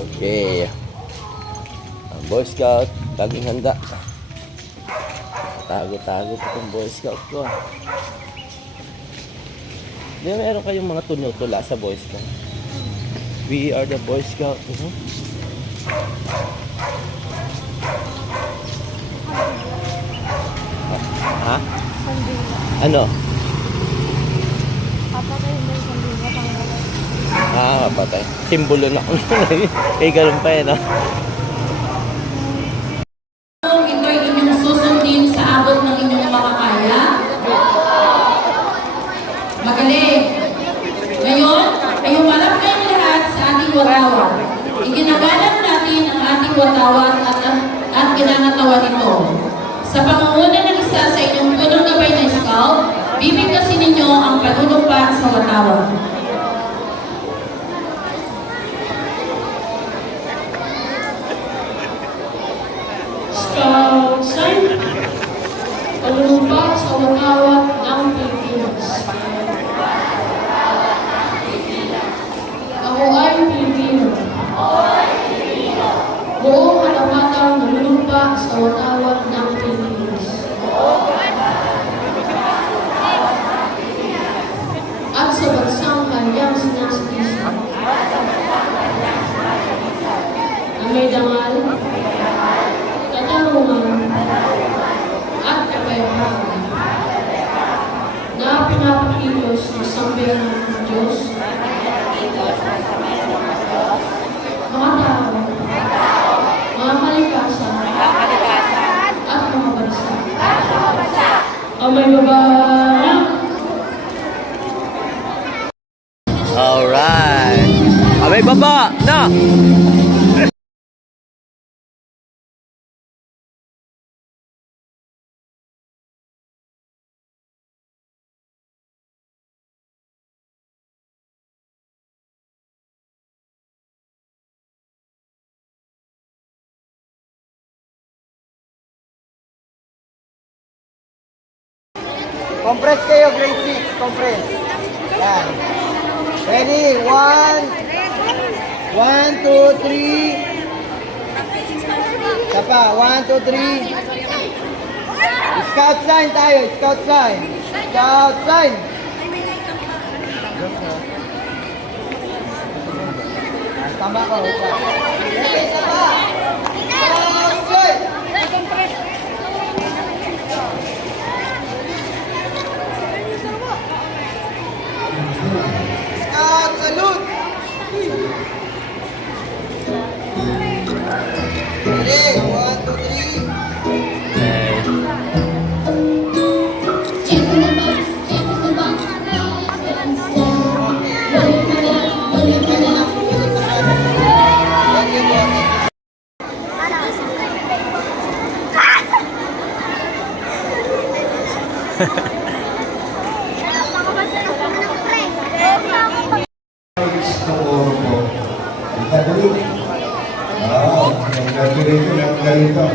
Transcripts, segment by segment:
Okay. Ang Boy Scout, laging handa. Tago-tago pa itong Boy Scout ko. Di ba meron kayong mga tunutula sa Boy Scout? We are the Boy Scout. Ha? Ano? Papatay mo yung sandila. Mapatay. Simbolo na ako. Eh, ganun pa no? Ito'y inyong susundin sa abot ng inyong makakaya. Magaling. Ngayon, ay humarap kayong lahat sa ating watawat. Iginagalang natin ang ating watawat at ginangatawan ito. Sa pangunguna ng isa sa inyong punong gabay na scout, bibigkasin ninyo ang panunumpa sa watawat. Scout sign. Panunumpa sa watawat ng Pilipinas. Ako ay Pilipino. Buong katamatang nanunumpa sa watawat ng Pilipinas. At sa bansang kanyang sinasakisa. Na may dangal, katarungan, at kapayapaan. Na pinapakilos ng sambayanan ng Diyos. Mga tao, mga kalikasan, at mga bansa. O may baba na. Alright. Abay, baba na! Compress kayo, grade 6. Compress. Yan. Ready? 1, 2, 3. Isa pa. 1, 2, 3. Scout sign tayo. Scout sign. Scout sign. Tama ko. Okay, isa pa. Scout sign. Scout salute. Ready? 1, 2, 3. Check the box, check the box. Tomorrow po. Ikatuloy. Congratulations ang ganito.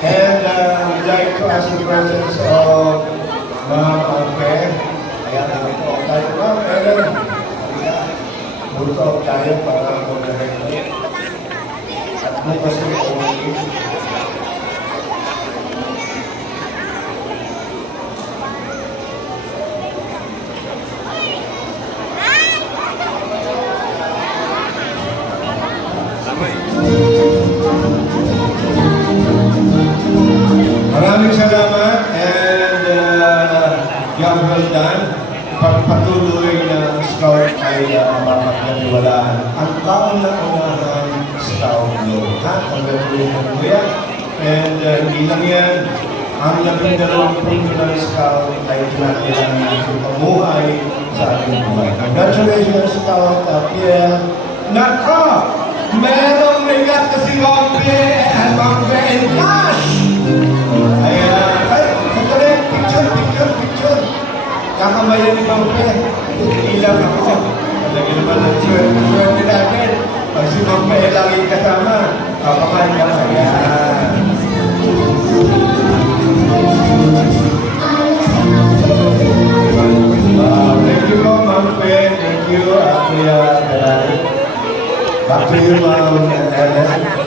And we'd like to ask the presence of Ma'am Alpe. Ayan, nakito ako tayo. Ma'am Ellen. Buto tayo para mag-direct. At bukas rin po. Maraming salamat and job well done. Pagpatuloy ng scout ay mapapagkaniwalaan. Ang kauna-unahang scout law. Congratulations po yan. And hindi lang yan. Ang 12 punto ng scout ay tinatira ng pamuhay sa ating buhay. Congratulations, Scout Pierre. Nako! Merong regat na si Wampe and Wampe in cash! Ayan. Ay, patuloy. Picture. Kakamayan ni Wampe. Ilang ako. Lagi naman ang swerte natin. Pag si Wampe ay laging kasama, kakamayan ka. Ayan. Thank you po, Ma'am Pe. Thank you, Kuya Galari. Back to you, Ma'am Ellen.